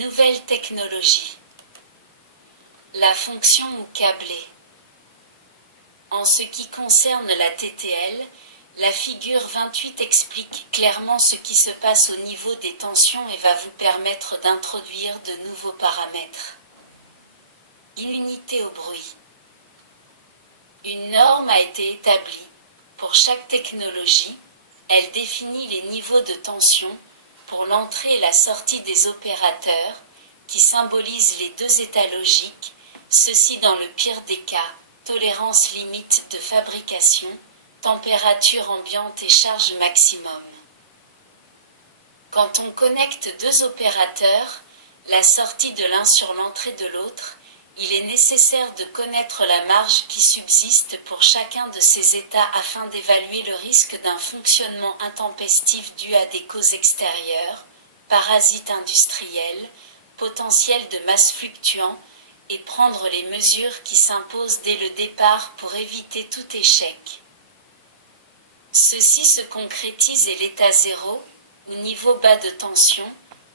Nouvelle technologie. La fonction ou câblée. En ce qui concerne la TTL, la figure 28 explique clairement ce qui se passe au niveau des tensions et va vous permettre d'introduire de nouveaux paramètres. Immunité au bruit. Une norme a été établie. Pour chaque technologie, elle définit les niveaux de tension pour l'entrée et la sortie des opérateurs, qui symbolisent les deux états logiques, ceci dans le pire des cas, tolérance limite de fabrication, température ambiante et charge maximum. Quand on connecte deux opérateurs, la sortie de l'un sur l'entrée de l'autre, il est nécessaire de connaître la marge qui subsiste pour chacun de ces états afin d'évaluer le risque d'un fonctionnement intempestif dû à des causes extérieures, parasites industriels, potentiel de masse fluctuant, et prendre les mesures qui s'imposent dès le départ pour éviter tout échec. Ceci se concrétise à l'état zéro, ou niveau bas de tension,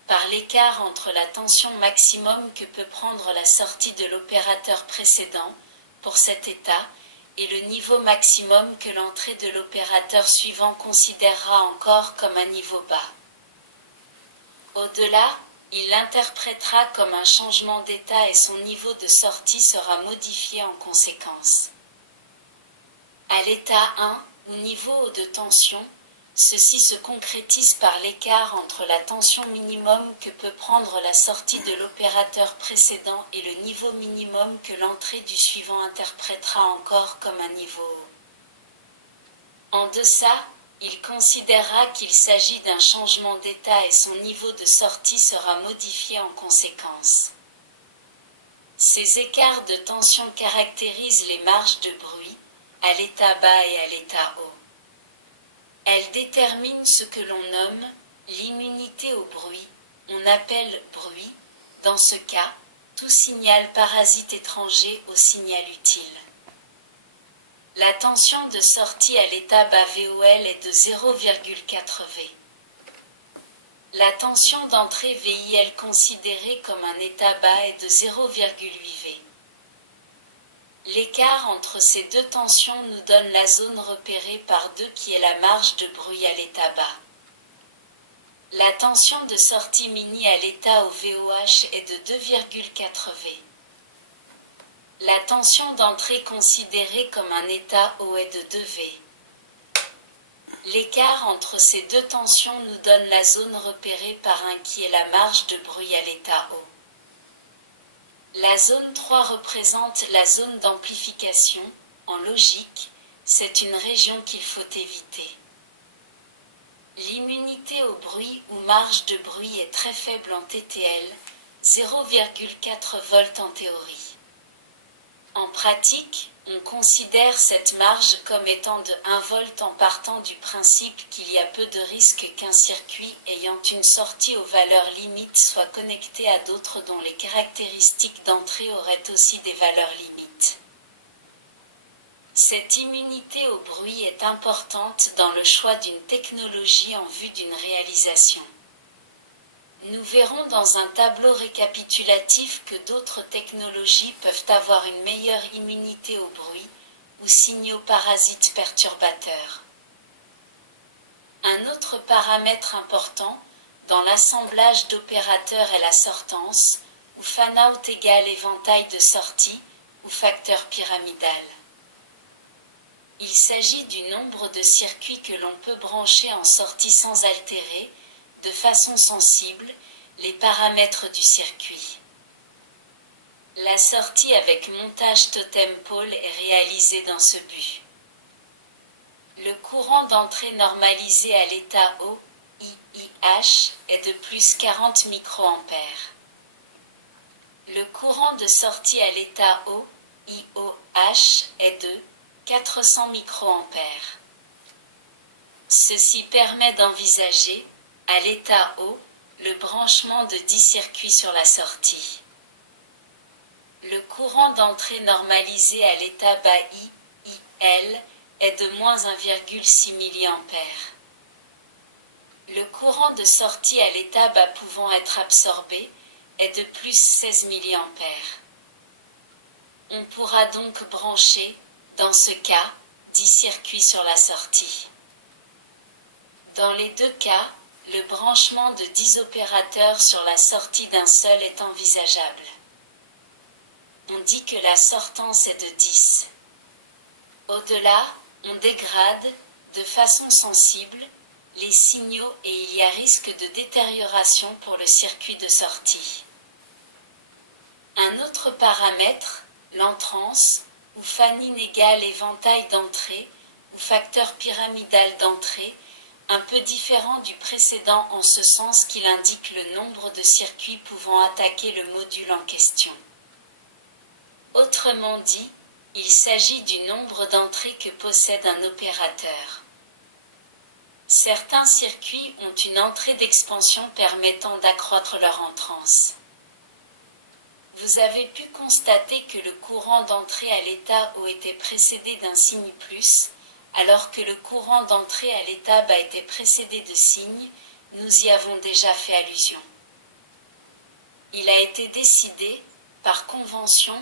par l'écart entre la tension maximum que peut prendre la sortie de l'opérateur précédent, pour cet état, et le niveau maximum que l'entrée de l'opérateur suivant considérera encore comme un niveau bas. Au-delà, il l'interprétera comme un changement d'état et son niveau de sortie sera modifié en conséquence. À l'état 1, ou niveau haut de tension, ceci se concrétise par l'écart entre la tension minimum que peut prendre la sortie de l'opérateur précédent et le niveau minimum que l'entrée du suivant interprétera encore comme un niveau haut. En deçà, il considérera qu'il s'agit d'un changement d'état et son niveau de sortie sera modifié en conséquence. Ces écarts de tension caractérisent les marges de bruit, à l'état bas et à l'état haut. Elles déterminent ce que l'on nomme l'immunité au bruit. On appelle bruit, dans ce cas, tout signal parasite étranger au signal utile. La tension de sortie à l'état bas VOL est de 0,4 V. La tension d'entrée VIL considérée comme un état bas est de 0,8 V. L'écart entre ces deux tensions nous donne la zone repérée par 2 qui est la marge de bruit à l'état bas. La tension de sortie mini à l'état au VOH est de 2,4 V. La tension d'entrée considérée comme un état haut est de 2 V. L'écart entre ces deux tensions nous donne la zone repérée par 1 qui est la marge de bruit à l'état haut. La zone 3 représente la zone d'amplification. En logique, c'est une région qu'il faut éviter. L'immunité au bruit ou marge de bruit est très faible en TTL, 0,4 volts en théorie. En pratique, on considère cette marge comme étant de 1 volt en partant du principe qu'il y a peu de risque qu'un circuit ayant une sortie aux valeurs limites soit connecté à d'autres dont les caractéristiques d'entrée auraient aussi des valeurs limites. Cette immunité au bruit est importante dans le choix d'une technologie en vue d'une réalisation. Nous verrons dans un tableau récapitulatif que d'autres technologies peuvent avoir une meilleure immunité au bruit ou signaux parasites perturbateurs. Un autre paramètre important dans l'assemblage d'opérateurs est la sortance, ou fan-out égale éventail de sortie, ou facteur pyramidal. Il s'agit du nombre de circuits que l'on peut brancher en sortie sans altérer, de façon sensible, les paramètres du circuit. La sortie avec montage totem pole est réalisée dans ce but. Le courant d'entrée normalisé à l'état haut, IIH, est de plus 40 microampères. Le courant de sortie à l'état haut, IOH, est de 400 microampères. Ceci permet d'envisager, à l'état haut, le branchement de 10 circuits sur la sortie. Le courant d'entrée normalisé à l'état bas IL est de moins 1,6 mA. Le courant de sortie à l'état bas pouvant être absorbé est de plus 16 mA. On pourra donc brancher, dans ce cas, 10 circuits sur la sortie. Dans les deux cas, le branchement de 10 opérateurs sur la sortie d'un seul est envisageable. On dit que la sortance est de 10. Au-delà, on dégrade, de façon sensible, les signaux et il y a risque de détérioration pour le circuit de sortie. Un autre paramètre, l'entrance, ou fan inégal éventail d'entrée, ou facteur pyramidal d'entrée, un peu différent du précédent en ce sens qu'il indique le nombre de circuits pouvant attaquer le module en question. Autrement dit, il s'agit du nombre d'entrées que possède un opérateur. Certains circuits ont une entrée d'expansion permettant d'accroître leur entrance. Vous avez pu constater que le courant d'entrée à l'état O était précédé d'un signe plus, alors que le courant d'entrée à l'état bas était précédé de signes, nous y avons déjà fait allusion. Il a été décidé, par convention,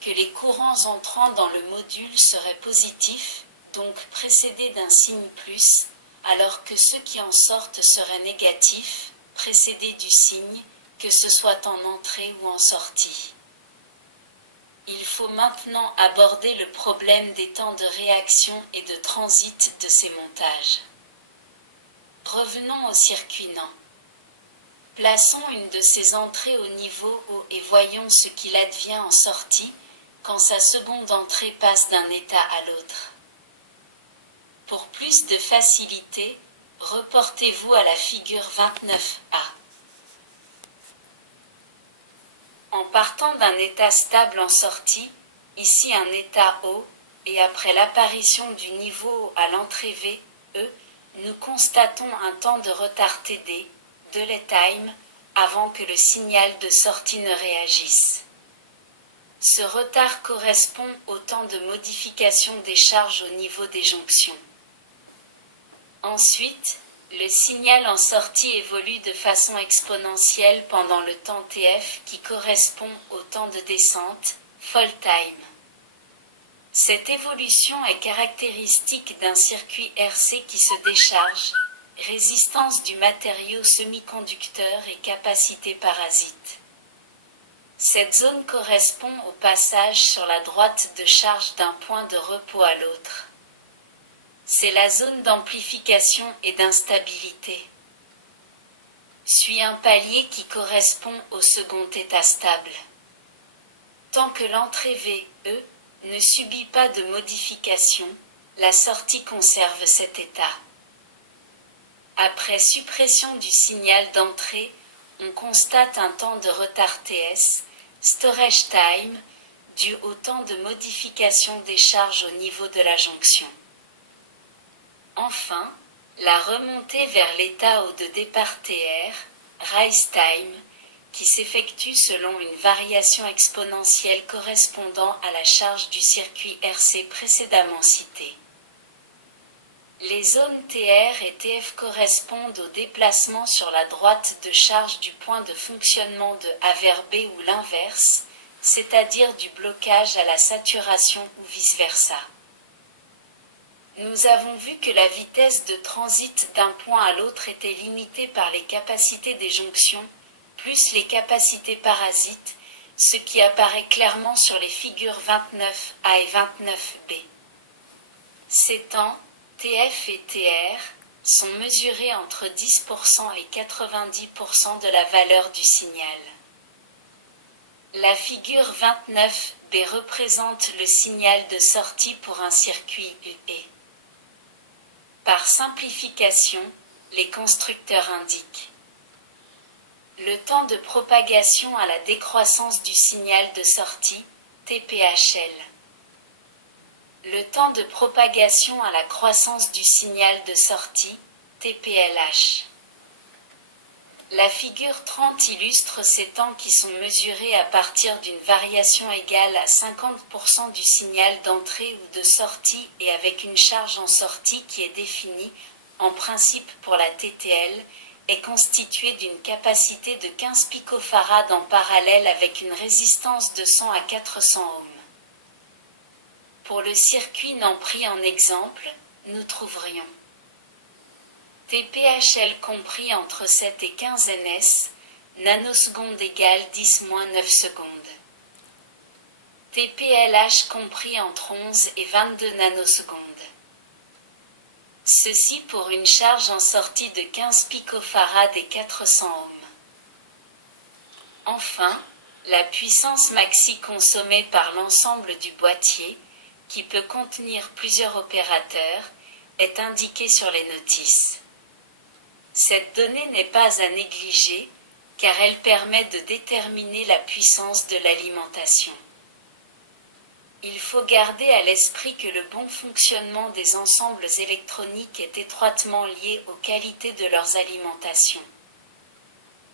que les courants entrant dans le module seraient positifs, donc précédés d'un signe plus, alors que ceux qui en sortent seraient négatifs, précédés du signe, que ce soit en entrée ou en sortie. Il faut maintenant aborder le problème des temps de réaction et de transit de ces montages. Revenons au circuit NAND. Plaçons une de ces entrées au niveau O et voyons ce qu'il advient en sortie, quand sa seconde entrée passe d'un état à l'autre. Pour plus de facilité, reportez-vous à la figure 29A. En partant d'un état stable en sortie, ici un état O, et après l'apparition du niveau O à l'entrée V, E, nous constatons un temps de retard TD, delay time, avant que le signal de sortie ne réagisse. Ce retard correspond au temps de modification des charges au niveau des jonctions. Ensuite, le signal en sortie évolue de façon exponentielle pendant le temps TF qui correspond au temps de descente, fall time. Cette évolution est caractéristique d'un circuit RC qui se décharge, résistance du matériau semi-conducteur et capacité parasite. Cette zone correspond au passage sur la droite de charge d'un point de repos à l'autre. C'est la zone d'amplification et d'instabilité. Suit un palier qui correspond au second état stable. Tant que l'entrée VE ne subit pas de modification, la sortie conserve cet état. Après suppression du signal d'entrée, on constate un temps de retard TS, storage time, dû au temps de modification des charges au niveau de la jonction. Enfin, la remontée vers l'état O de départ TR, rise time, qui s'effectue selon une variation exponentielle correspondant à la charge du circuit RC précédemment cité. Les zones TR et TF correspondent au déplacement sur la droite de charge du point de fonctionnement de A vers B ou l'inverse, c'est-à-dire du blocage à la saturation ou vice-versa. Nous avons vu que la vitesse de transit d'un point à l'autre était limitée par les capacités des jonctions, plus les capacités parasites, ce qui apparaît clairement sur les figures 29A et 29B. Ces temps, TF et TR, sont mesurés entre 10% et 90% de la valeur du signal. La figure 29B représente le signal de sortie pour un circuit UE. Par simplification, les constructeurs indiquent le temps de propagation à la décroissance du signal de sortie, TPHL. Le temps de propagation à la croissance du signal de sortie, TPLH. La figure 30 illustre ces temps qui sont mesurés à partir d'une variation égale à 50% du signal d'entrée ou de sortie et avec une charge en sortie qui est définie, en principe pour la TTL, est constitué d'une capacité de 15 picofarads en parallèle avec une résistance de 100 à 400 ohms. Pour le circuit non pris en exemple, nous trouverions TPHL compris entre 7 et 15 ns, nanosecondes égale 10-9 secondes. TPLH compris entre 11 et 22 nanosecondes. Ceci pour une charge en sortie de 15 picofarads et 400 ohms. Enfin, la puissance maxi consommée par l'ensemble du boîtier, qui peut contenir plusieurs opérateurs, est indiquée sur les notices. Cette donnée n'est pas à négliger, car elle permet de déterminer la puissance de l'alimentation. Il faut garder à l'esprit que le bon fonctionnement des ensembles électroniques est étroitement lié aux qualités de leurs alimentations.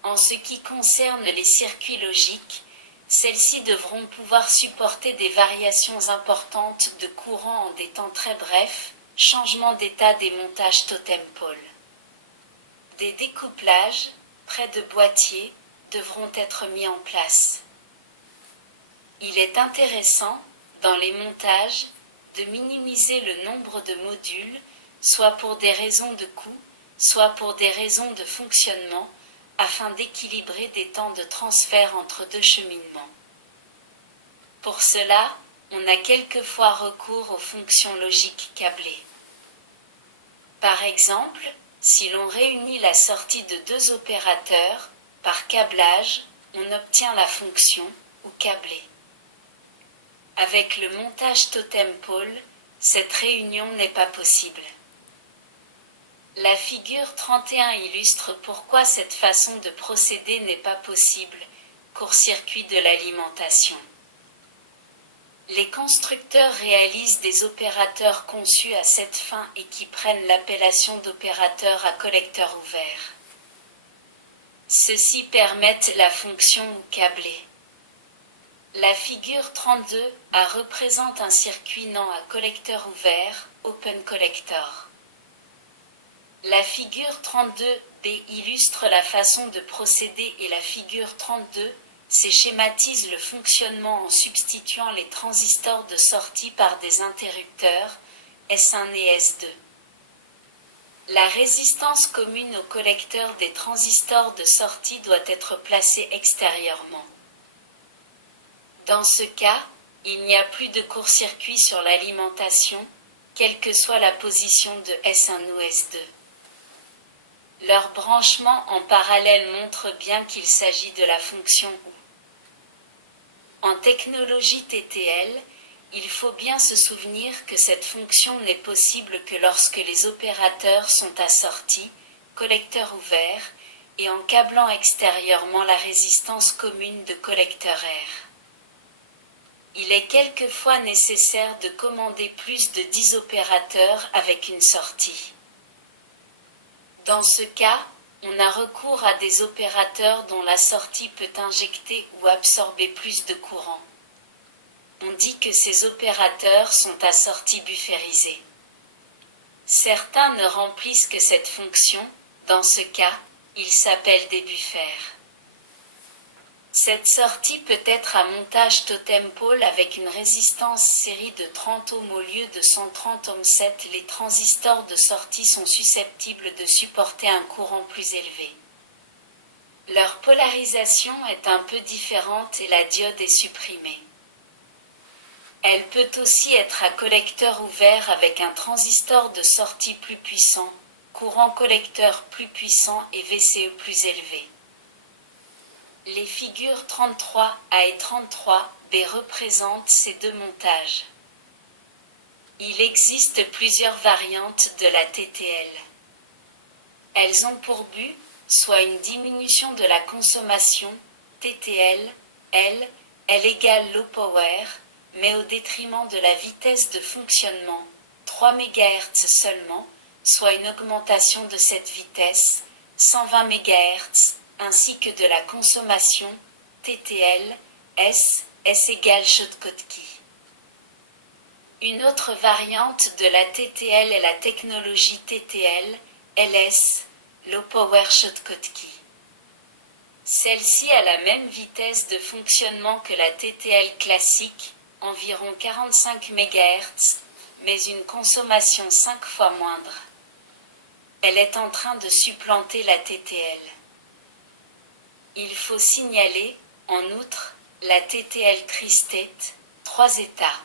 En ce qui concerne les circuits logiques, celles-ci devront pouvoir supporter des variations importantes de courant en des temps très brefs, changement d'état des montages totem-pole. Des découplages, près de boîtiers, devront être mis en place. Il est intéressant, dans les montages, de minimiser le nombre de modules, soit pour des raisons de coût, soit pour des raisons de fonctionnement, afin d'équilibrer des temps de transfert entre deux cheminements. Pour cela, on a quelquefois recours aux fonctions logiques câblées. Par exemple, si l'on réunit la sortie de deux opérateurs, par câblage, on obtient la fonction ou câblé. Avec le montage totem-pole, cette réunion n'est pas possible. La figure 31 illustre pourquoi cette façon de procéder n'est pas possible, court-circuit de l'alimentation. Les constructeurs réalisent des opérateurs conçus à cette fin et qui prennent l'appellation d'opérateurs à collecteur ouvert. Ceux-ci permettent la fonction ou câblé. La figure 32A représente un circuit NAND à collecteur ouvert, Open Collector. La figure 32B illustre la façon de procéder et la figure 32C schématise le fonctionnement en substituant les transistors de sortie par des interrupteurs, S1 et S2. La résistance commune au collecteur des transistors de sortie doit être placée extérieurement. Dans ce cas, il n'y a plus de court-circuit sur l'alimentation, quelle que soit la position de S1 ou S2. Leur branchement en parallèle montre bien qu'il s'agit de la fonction OU. En technologie TTL, il faut bien se souvenir que cette fonction n'est possible que lorsque les opérateurs sont assortis, collecteur ouvert, et en câblant extérieurement la résistance commune de collecteur R. Il est quelquefois nécessaire de commander plus de 10 opérateurs avec une sortie. Dans ce cas, on a recours à des opérateurs dont la sortie peut injecter ou absorber plus de courant. On dit que ces opérateurs sont assortis bufférisés. Certains ne remplissent que cette fonction, dans ce cas, ils s'appellent des buffers. Cette sortie peut être à montage totem-pole avec une résistance série de 30 ohms au lieu de 130 ohms. Les transistors de sortie sont susceptibles de supporter un courant plus élevé. Leur polarisation est un peu différente et la diode est supprimée. Elle peut aussi être à collecteur ouvert avec un transistor de sortie plus puissant, courant collecteur plus puissant et VCE plus élevé. Les figures 33A et 33B représentent ces deux montages. Il existe plusieurs variantes de la TTL. Elles ont pour but, soit une diminution de la consommation, TTL, L égale low power, mais au détriment de la vitesse de fonctionnement, 3 MHz seulement, soit une augmentation de cette vitesse, 120 MHz, ainsi que de la consommation, TTL, S égale Schottky. Une autre variante de la TTL est la technologie TTL, LS, Low Power Schottky. Celle-ci a la même vitesse de fonctionnement que la TTL classique, environ 45 MHz, mais une consommation 5 fois moindre. Elle est en train de supplanter la TTL. Il faut signaler, en outre, la TTL tri-state, 3 états.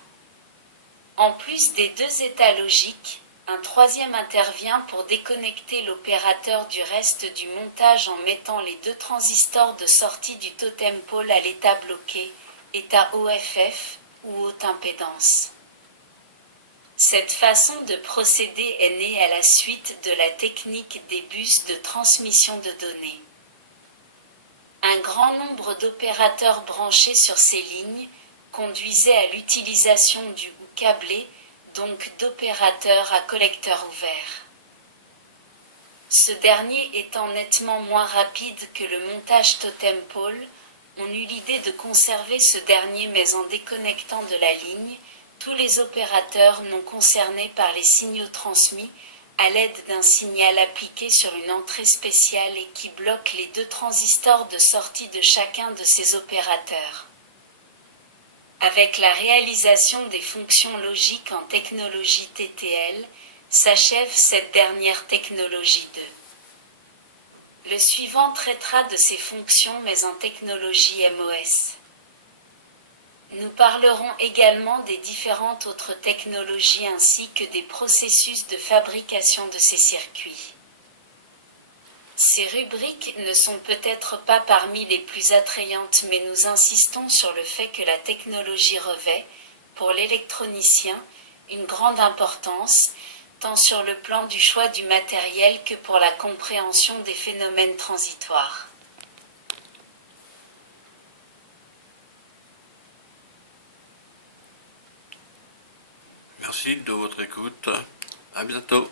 En plus des 2 états logiques, un troisième intervient pour déconnecter l'opérateur du reste du montage en mettant les 2 transistors de sortie du totem pole à l'état bloqué, état OFF ou haute impédance. Cette façon de procéder est née à la suite de la technique des bus de transmission de données. Un grand nombre d'opérateurs branchés sur ces lignes conduisait à l'utilisation du ou câblé, donc d'opérateurs à collecteur ouvert. Ce dernier étant nettement moins rapide que le montage totem pole, on eut l'idée de conserver ce dernier mais en déconnectant de la ligne tous les opérateurs non concernés par les signaux transmis à l'aide d'un signal appliqué sur une entrée spéciale et qui bloque les 2 transistors de sortie de chacun de ces opérateurs. Avec la réalisation des fonctions logiques en technologie TTL, s'achève cette dernière technologie 2. Le suivant traitera de ces fonctions mais en technologie MOS. Nous parlerons également des différentes autres technologies ainsi que des processus de fabrication de ces circuits. Ces rubriques ne sont peut-être pas parmi les plus attrayantes mais nous insistons sur le fait que la technologie revêt, pour l'électronicien, une grande importance, tant sur le plan du choix du matériel que pour la compréhension des phénomènes transitoires. Merci de votre écoute. À bientôt.